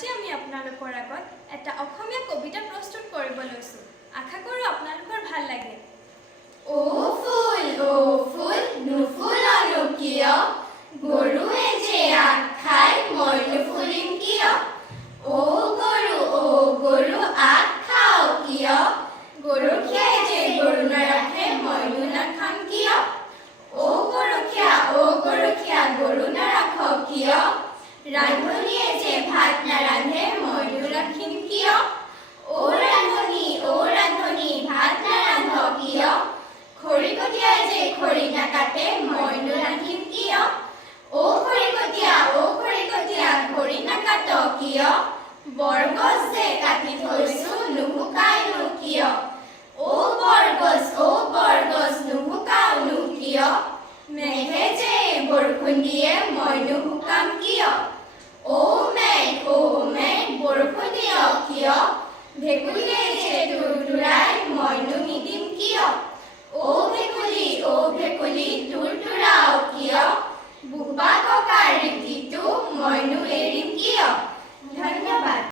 আজি আমি আপোনালোকৰ আগত এটা অসমীয়া কবিতা প্ৰস্তুত কৰিব লৈছোঁ। আশা কৰোঁ আপোনালোকৰ ভাল লাগে। ও ফুল নুফুলনো কিয়, গৰুৱে যে আগ খাই মই নুফুলিম কিয়। ও গৰু আগ খাও কিয়, গৰখীয়াই যে গৰু নাৰাখে মইনো নাখাম কিয়। ও গৰখীয়া গৰু নাৰাখ কিয়, ৰান্ধনীয়ে যে ভাত নাৰান্ধে মইনো ৰাখিম কিয়। ও ৰান্ধনী ভাত নাৰান্ধ কিয়, খৰিকটীয়াই যে খৰি নাকাটে মইনো ৰান্ধিম কিয়। ও খৰিকটীয়া খৰি নাকাট কিয়, বৰগছ যে কাটি থৈছো নুশুকাইনো কিয়। ও বৰগছ নুশুকাওনো কিয়, মেঘে যে বৰষুণ দিয়ে মইনো শুকাম কিয়। ও মেঘ বৰষুণ দিয় কিয়, ভেকুলী